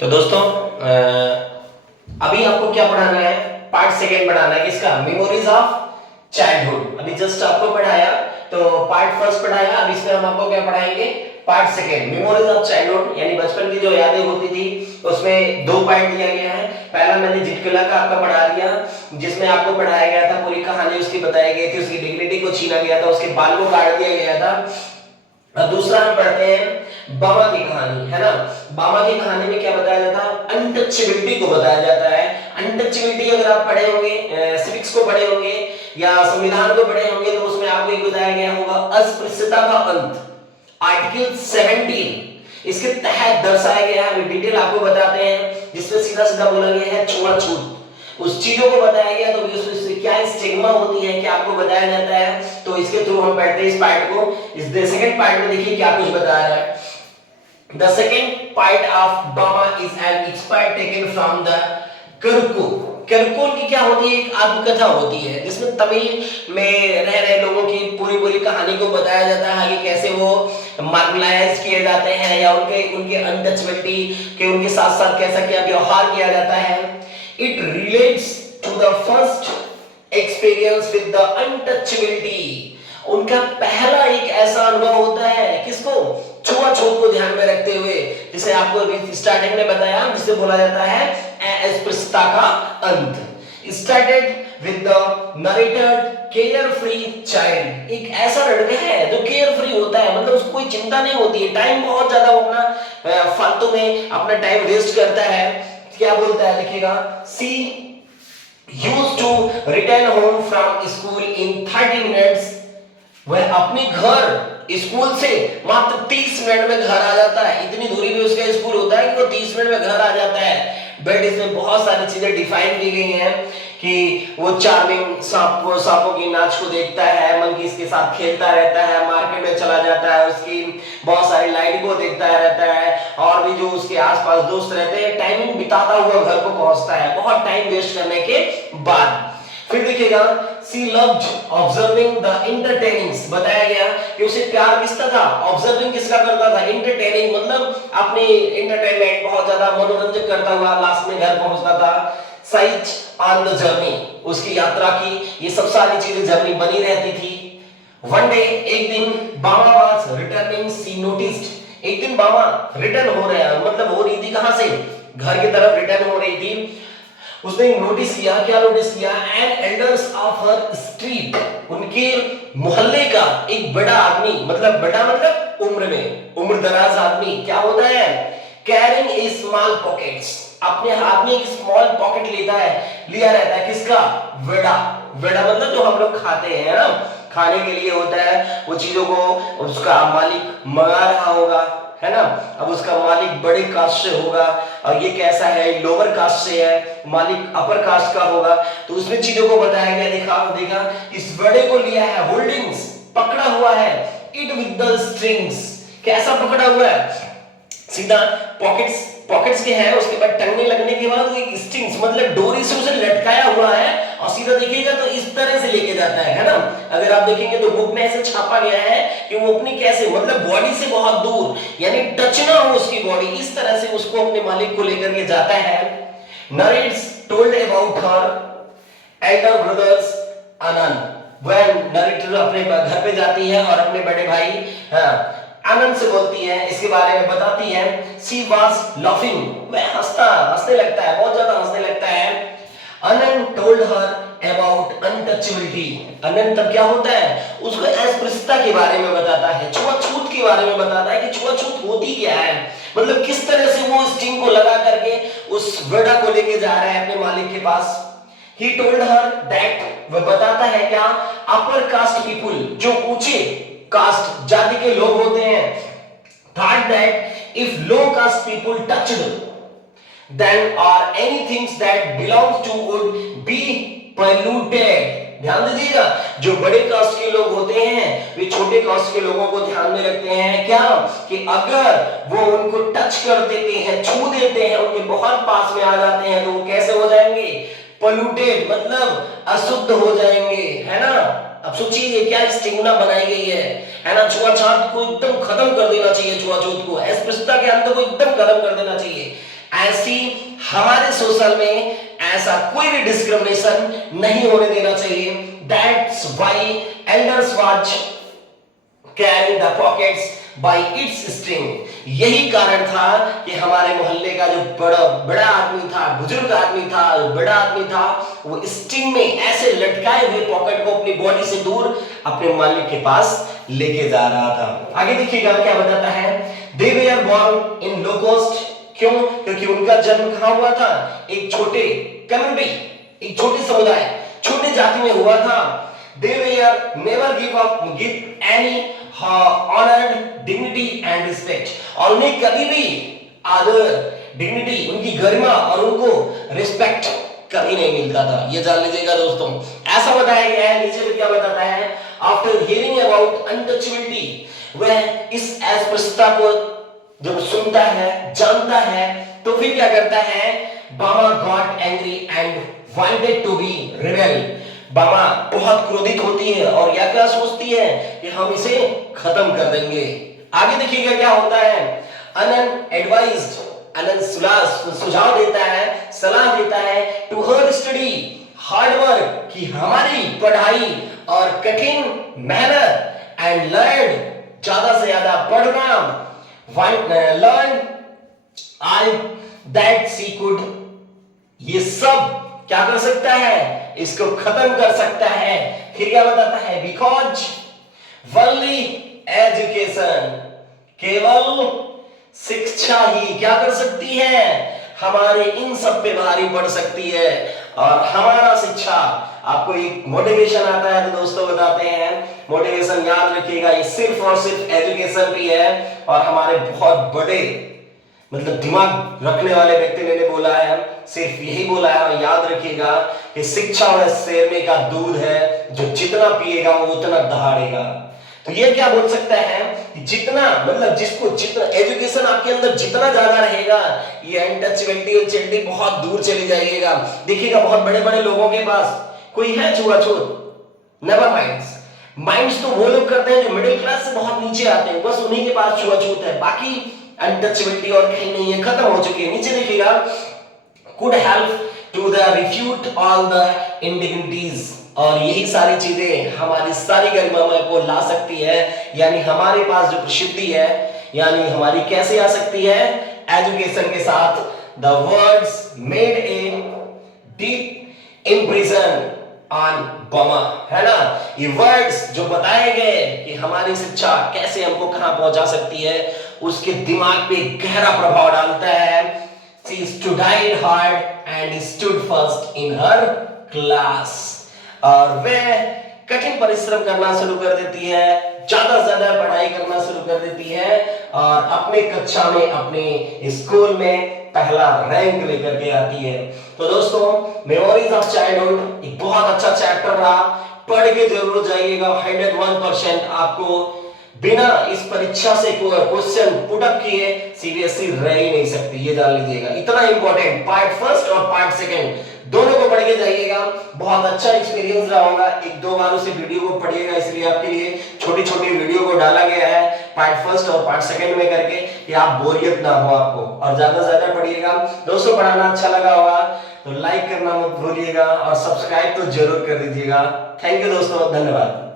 तो दोस्तों अभी आपको क्या पढ़ाना है? पार्ट सेकेंड पढ़ाना है। किसका? Memories of childhood. अभी जस्ट आपको पढ़ाया तो पार्ट फर्स्ट पढ़ाया, अब इसमें हम आपको क्या पढ़ाएंगे? Part second, memories of childhood, यानी बचपन की जो यादें होती थी उसमें दो पार्ट दिया गया है। पहला मैंने जिटकिला का आपका पढ़ा दिया, जिसमें आपको पढ़ाया गया था, पूरी कहानी उसकी बताई गई थी, उसकी डिग्निटी को छीना गया था, उसके बाल को काट दिया गया था। अब दूसरा हम पढ़ते हैं बामा की कहानी, है ना। बामा की कहानी में क्या बताया जाता है? अनटचेबिलिटी को बताया जाता है। अनटचेबिलिटी अगर आप पढ़े होंगे, सिविक्स को पढ़े होंगे या संविधान को पढ़े होंगे, तो उसमें आपको एक बताया गया होगा अस्पृश्यता का अंत, आर्टिकल 17 इसके तहत दर्शाया गया है। डिटेल आपको बताते हैं, जिसमें सीधा सीधा बोला गया है छुआछूत, उस चीजों को बताया गया। तो उसमें क्या स्टिग्मा होती है, क्या आपको बताया जाता है, तो इसके थ्रू हम पढ़ते हैं इस पार्ट को। इस सेकंड पार्ट में देखिए क्या कुछ बता रहा है। द सेकंड पार्ट ऑफ बामा is an expert taken from the करको। करकोल की क्या होती है? एक आत्मकथा होती है, जिसमें तमिल में रह रहे लोगों की पूरी पूरी कहानी को बताया जाता है कि कैसे वो मार्जिनलाइज किए जाते हैं, या उनके अनटचेबिलिटी के उनके साथ साथ कैसा क्या व्यवहार किया जाता है। It relates to the first experience with the untouchability. उनका पहला एक ऐसा अनुभव होता है, किसको? छुआछूत को ध्यान में रखते हुए, जिसे आपको अभी स्टार्टिंग में बताया, जिसे बोला जाता है अस्पृश्यता का अंत। Started with the narrated carefree child. एक ऐसा लड़का है जो carefree होता है, मतलब उसको कोई चिंता नहीं होती है, टाइम बहुत ज्यादा वो अपना फालतू में अपना टाइम वेस्ट करता है। क्या बोलता है लिखिएगा, सी used to return home from school in 30 minutes. वह अपने घर स्कूल से मात्र 30 मिनट में घर आ जाता है। इतनी दूरी पे उसका स्कूल होता है कि वो 30 मिनट में घर आ जाता है। बट इसमें बहुत सारी चीजें डिफाइन की गई हैं कि वो चार्मिंग सांपों की नाच को देखता है, मंकीज के साथ खेलता रहता है, मार्केट में चला जाता है, उसकी बहुत सारी लाइट को देखता रहता है, और भी जो उसके आसपास दोस्त रहते हैं, टाइमिंग बिताता हुआ घर को पहुंचता है, बहुत टाइम वेस्ट करने के बाद। फिर देखिएगा, सी लव्ड ऑब्जर्विंग द एंटरटेनिंग्स। बताया गया कि उसे प्यार किसका था? ऑब्जर्विंग किसका करता था? एंटरटेनिंग, मतलब अपनी एंटरटेनमेंट बहुत ज्यादा मनोरंजन करता हुआ लास्ट में घर पहुंचता था। साइट ऑन द जर्नी, उसकी यात्रा की ये सब सारी चीजें जर्नी बनी रहती थी। वन डे, एक दिन, बामा वाज रिटर्निंग, सी नोटिस्ड। एक दिन बामा रिटर्न हो रहा है, मतलब हो रही थी कहां से? घर की तरफ रिटर्न हो रही थी। उसने नोटिस किया, क्या नोटिस किया? An elders of her street, उनके मोहल्ले का एक बड़ा आदमी, मतलब बड़ा मतलब उम्र में उम्र दराज आदमी, क्या होता है? कैरिंग ए स्मॉल पॉकेट्स, अपने हाथ में एक स्मॉल पॉकेट लिया रहता है। किसका? वेड़ा। वेड़ा मतलब जो हम लोग खाते हैं ना, खाने के लिए होता है, वो चीजों को उसका मालिक मंगा रहा होगा, है ना। अब उसका मालिक बड़े कास्ट से होगा, और ये कैसा है? लोअर कास्ट से है, मालिक अपर कास्ट का होगा। तो उसमें चीजों को बताया गया, देखा इस बड़े को लिया है, होल्डिंग्स, पकड़ा हुआ है, इट विद द स्ट्रिंग्स। कैसा पकड़ा हुआ है? सीधा पॉकेट्स के हैं, उसके बाद टंगने लगने के बाद वो एक स्ट्रिंग्स, मतलब डोरी से उसे लटकाया हुआ है, और सीधा देखिएगा तो इस तरह से लेके जाता है ना। अगर आप देखेंगे तो बुक में ऐसे छापा गया है कि वो अपनी कैसे, मतलब बॉडी से बहुत दूर, यानी टच ना हो उसकी बॉडी, इस तरह से उसको अपने मालिक को लेकर के जाता है। Narrates told about her elder brothers Anand. वह नरेटर अपने घर पे जाती है और अपने बड़े भाई आनंद से बोलती है, इसके बारे में बताती है। She was laughing, वह हंसने लगता है, बहुत ज्यादा हंसने लगता है। आनंद told her about untouchability. आनंद तब क्या होता है? उसको अस्पृश्यता के बारे में बताता है, छुआछूत के बारे में बताता है कि छुआछूत होती क्या है, मतलब किस तरह से वो स्टिंग को लगा करके उस वेड़ा को लेके जा रहा है अपने मालिक के पास। He told her that, वह बताता है क्या? upper caste people, जो ऊंचे कास्ट जाति के लोग होते हैं, thought that if low caste people touched then or anything that belongs to would be polluted. ध्यान दीजिएगा, जो बड़े कास्ट के लोग होते हैं वे छोटे कास्ट के लोगों को ध्यान में रखते हैं, क्या कि अगर वो उनको टच कर देते हैं, छू देते हैं, उनके बहुत पास में आ जाते हैं, तो वो कैसे हो जाएंगे? पोल्यूटेड, मतलब अशुद्ध हो जाएंगे, है ना। अब सोचिए क्या स्टिग्मा बनाई गई है ना। छुआछूत को एकदम खत्म कर देना चाहिए, छुआछूत को, अस्पृश्यता के अंत को एकदम खत्म कर देना चाहिए। ऐसी हमारे सोशल में ऐसा कोई भी डिस्क्रिमिनेशन नहीं होने देना चाहिए। That's why elders watch carrying the pockets bye it's string. यही कारण था कि हमारे मोहल्ले का जो बड़ा आदमी था, बुजुर्ग आदमी था, बड़ा आदमी था, वो स्ट्रिंग में ऐसे लटकाए हुए पॉकेट को अपनी बॉडी से दूर अपने मालिक के पास लेके जा रहा था। आगे देखिएगा क्या बताता है। They were born in low caste. क्यों? क्योंकि उनका जन्म कहां हुआ था? एक छोटे कम्युनिटी, एक छोटे समुदाय, छोटे जाति में हुआ था। They were never give any honored dignity and respect। और उन्हें कभी भी आदर, डिग्निटी, उनकी गरिमा और उनको रिस्पेक्ट कभी नहीं मिलता था। ये जान लीजिएगा दोस्तों। ऐसा बताया गया है, नीचे क्या बताता है। आफ्टर हियरिंग अबाउट अनटचेबिलिटी, वह इस अस्पृश्यता को जब सुनता है, जानता है, तो फिर क्या करता है? Bama got angry and wanted to be rebel. Bama बहुत क्रोधित होती है और यह क्या सोचती है कि हम इसे खत्म कर देंगे। आगे देखिएगा क्या होता है। अनन एडवाइज्ड, अनन सुझाव देता है, सलाह देता है to her study hard work, कि हमारी पढ़ाई और कठिन मेहनत एंड लर्न, ज्यादा से ज्यादा पढ़ना, learn all that she could, ये सब क्या कर सकता है? इसको खत्म कर सकता है। फिर क्या बताता है? बिकॉज ओनली एजुकेशन, केवल शिक्षा ही क्या कर सकती है? हमारे इन सब पे भारी पड़ सकती है। और हमारा शिक्षा, आपको एक मोटिवेशन आता है तो दोस्तों बताते हैं, मोटिवेशन याद रखिएगा, ये सिर्फ और सिर्फ एजुकेशन भी है। और हमारे बहुत बड़े मतलब दिमाग रखने वाले व्यक्ति ने बोला है, सिर्फ यही बोला है। और याद रखिएगा कि शिक्षा वह शेरनी का दूध है, जो जितना पिएगा वो उतना दहाड़ेगा। तो ये क्या बोल सकता है कि जितना मतलब जिसको जितना एजुकेशन आपके अंदर जितना ज्यादा रहेगा, ये अनटचेबिलिटी और चिल्टी बहुत दूर चली जाइएगा। देखिएगा बहुत बड़े बड़े लोगों के पास कोई है छुआछूत, नेवर माइंड्स। माइंड्स तो वो लोग करते हैं जो मिडिल क्लास से बहुत नीचे आते हैं, बस उन्हीं के पास छुआछूत है, बाकी अनटचेबिलिटी और कहीं नहीं है, खत्म हो चुकी है। नीचे देखिएगा, could help to the refute all the indignities, और यही सारी चीजें हमारी सारी गरिमा को ला सकती है। यानी हमारे पास जो प्रसिद्धि है, यानी हमारी कैसे आ सकती है? एजुकेशन के साथ। the words made a deep impression on Bama, है ना? ये वर्ड्स जो बताए गए कि हमारी शिक्षा कैसे हमको कहां पहुंचा सकती है, उसके दिमाग पे गहरा प्रभाव डालता है। She studied hard and stood first in her class। और वह कठिन परिश्रम करना शुरू कर देती है, ज्यादा से ज्यादा पढ़ाई करना शुरू कर देती है, और अपने कक्षा में, अपने स्कूल में पहला रैंक लेकर के आती है। तो दोस्तों, मेमोरीज ऑफ चाइल्डहुड एक बहुत अच्छा चैप्टर रहा, पढ़ के जरूर जाइएगा। 101% आपको बिना इस परीक्षा से क्वेश्चन पुट अप किए सीबीएसई रह ही नहीं सकती, ये जान लीजिएगा। इतना इंपॉर्टेंट पार्ट फर्स्ट और पार्ट सेकंड दोनों को पढ़ के जाइएगा। बहुत अच्छा एक्सपीरियंस रहा होगा। एक दो बार उसे वीडियो को पढ़िएगा, इसलिए आपके लिए छोटी छोटी वीडियो को डाला गया है पार्ट फर्स्ट और पार्ट सेकंड में करके, कि आप बोरियत ना हो आपको, और ज्यादा से ज्यादा पढ़िएगा। दोस्तों, पढ़ाना अच्छा लगा होगा तो लाइक करना मत भूलिएगा और सब्सक्राइब तो जरूर कर दीजिएगा। थैंक यू दोस्तों, धन्यवाद।